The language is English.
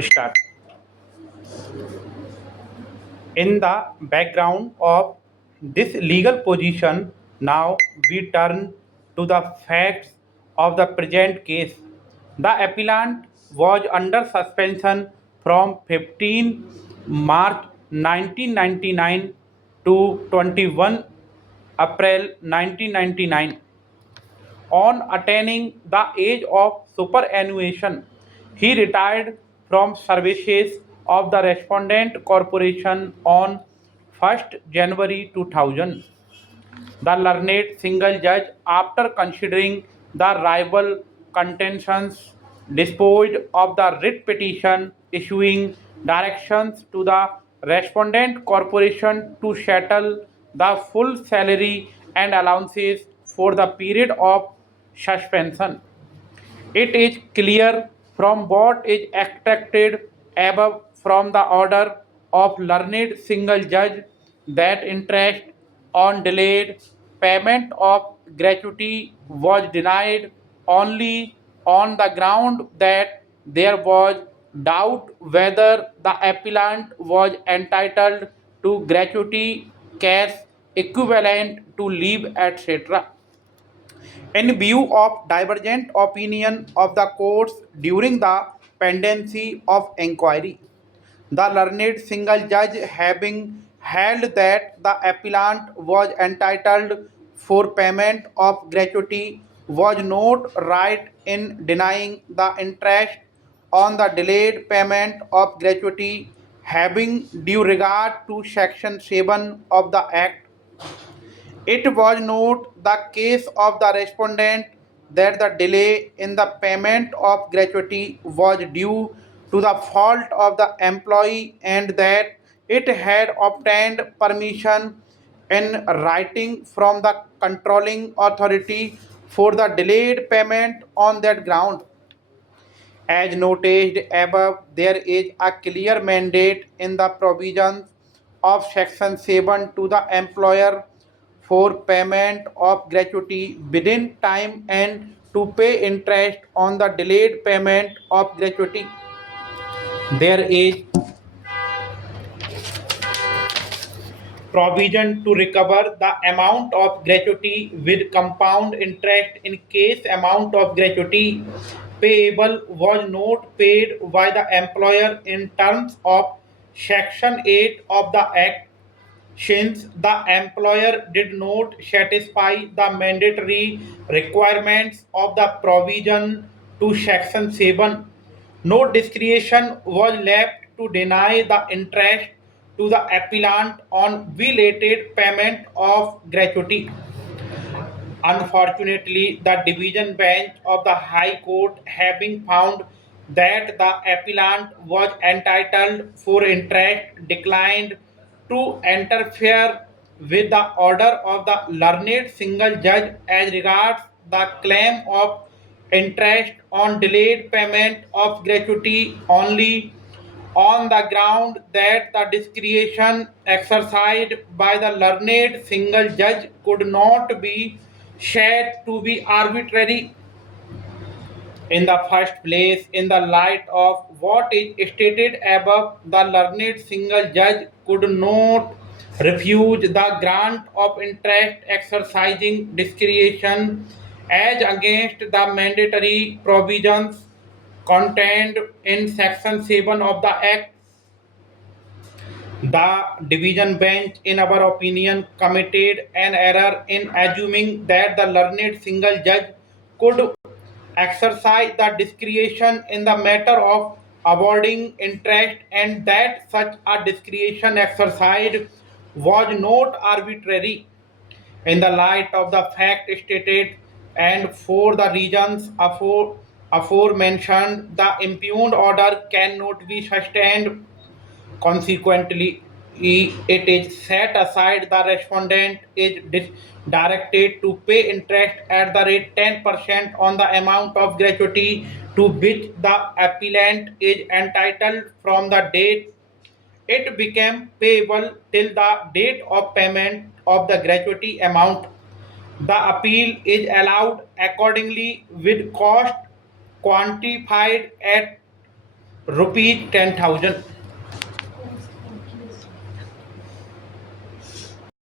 Start. In the background of this legal position, now we turn to the facts of the present case. The appellant was under suspension from 15 March 1999 to 21 April 1999. On attaining the age of superannuation, he retired from services of the Respondent Corporation on 1st January 2000. The learned single judge, after considering the rival contentions, disposed of the writ petition, issuing directions to the Respondent Corporation to settle the full salary and allowances for the period of suspension. It is clear from what is extracted above from the order of learned single judge that interest on delayed payment of gratuity was denied only on the ground that there was doubt whether the appellant was entitled to gratuity, cash equivalent to leave, etc. In view of divergent opinion of the courts during the pendency of inquiry, the learned single judge having held that the appellant was entitled for payment of gratuity was not right in denying the interest on the delayed payment of gratuity, having due regard to section 7 of the act. It was not the case of the respondent that the delay in the payment of gratuity was due to the fault of the employee and that it had obtained permission in writing from the controlling authority for the delayed payment on that ground. As noted above, there is a clear mandate in the provisions of Section 7 to the employer for payment of gratuity within time and to pay interest on the delayed payment of gratuity. There is provision to recover the amount of gratuity with compound interest in case amount of gratuity payable was not paid by the employer in terms of section 8 of the act, since the employer did not satisfy the mandatory requirements of the provision to section 7. No discretion was left to deny the interest to the appellant on belated payment of gratuity. Unfortunately, the division bench of the High Court, having found that the appellant was entitled for interest, declined to interfere with the order of the learned single judge as regards the claim of interest on delayed payment of gratuity only on the ground that the discretion exercised by the learned single judge could not be said to be arbitrary. In the first place, in the light of what is stated above, the learned single judge could not refuse the grant of interest exercising discretion as against the mandatory provisions contained in section 7 of the act. The division bench, in our opinion, committed an error in assuming that the learned single judge could exercise the discretion in the matter of awarding interest and that such a discretion exercise was not arbitrary. In the light of the fact stated and for the reasons aforementioned, the impugned order cannot be sustained. Consequently, it is set aside the respondent is directed to pay interest at the rate 10% on the amount of gratuity to which the appellant is entitled from the date it became payable till the date of payment of the gratuity amount. The appeal is allowed accordingly with cost quantified at rupees 10,000.